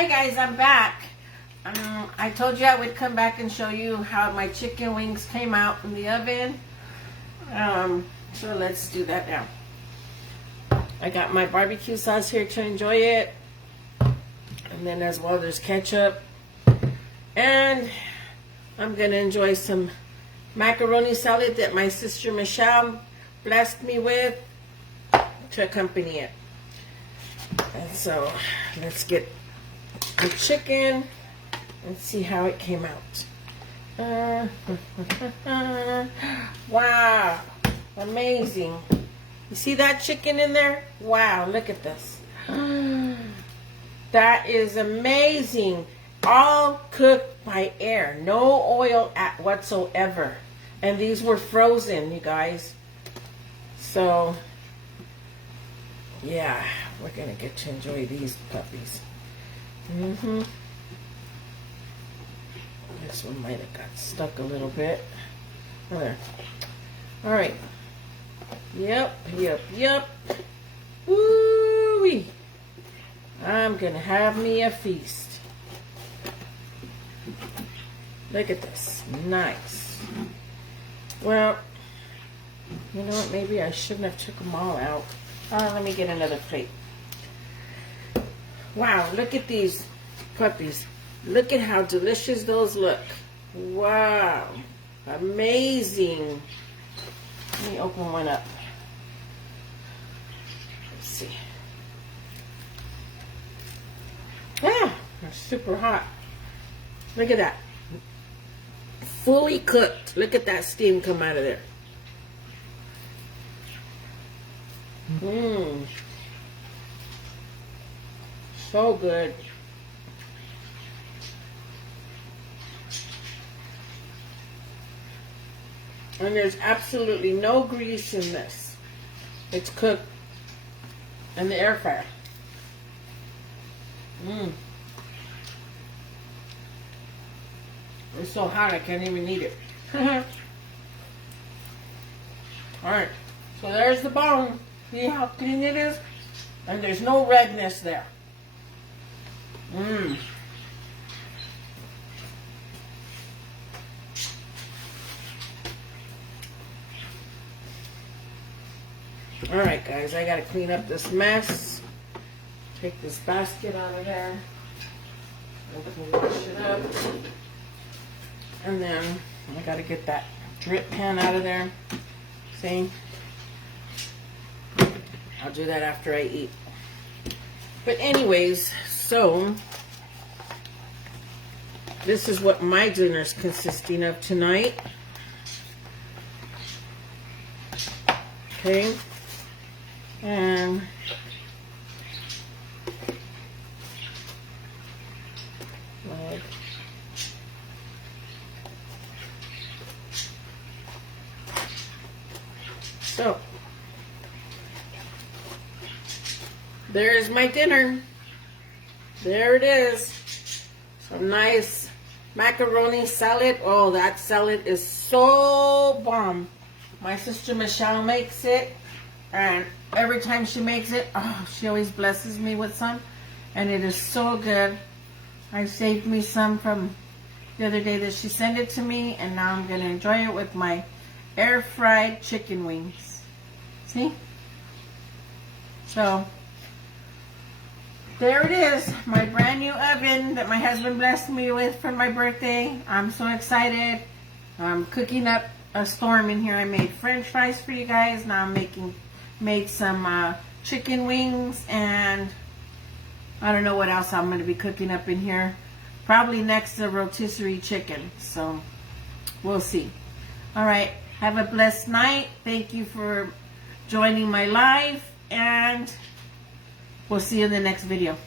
Hi guys, I'm back. I told you I would come back and show you how my chicken wings came out in the oven. So let's do that now. I got my barbecue sauce here to enjoy it. And then as well there's ketchup. And I'm going to enjoy some macaroni salad that my sister Michelle blessed me with to accompany it. And so let's get the chicken and see how it came out. Wow, amazing. You see that chicken in there? Wow, look at this. That is amazing. All cooked by air, no oil whatsoever. And these were frozen, you guys. So yeah, we're gonna get to enjoy these puppies. This one might have got stuck a little bit. There. All right. Yep. Woo-wee. I'm gonna have me a feast. Look at this. Nice. Well, you know what? Maybe I shouldn't have took them all out. Let me get another plate. Wow, look at these puppies. Look at how delicious those look. Wow, amazing. Let me open one up. Let's see. Ah, they're super hot. Look at that. Fully cooked. Look at that steam come out of there. So good. And there's absolutely no grease in this. It's cooked in the air fryer. It's so hot I can't even eat it. Alright, so there's the bone. See how clean it is? And there's no redness there. Alright guys, I gotta clean up this mess. Take this basket out of there. I can wash it up. And then I gotta get that drip pan out of there. See? I'll do that after I eat. But anyways, so this is what my dinner's consisting of tonight. Okay. And leg. So there's my dinner. There it is. Some nice macaroni salad. Oh, that salad is so bomb. My sister Michelle makes it. And every time she makes it, oh, she always blesses me with some. And it is so good. I saved me some from the other day that she sent it to me. And now I'm going to enjoy it with my air fried chicken wings. See? So there it is, my brand new oven that my husband blessed me with for my birthday. I'm so excited. I'm cooking up a storm in here. I made French fries for you guys. Now I'm made some chicken wings, and I don't know what else I'm going to be cooking up in here. Probably next to rotisserie chicken. So we'll see. All right, have a blessed night. Thank you for joining my live, and we'll see you in the next video.